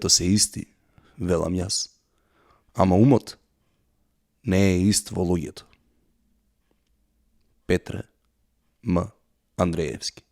Луѓето се исти, велам јас. Ама умот не е ист во луѓето. Петре М. Андреевски.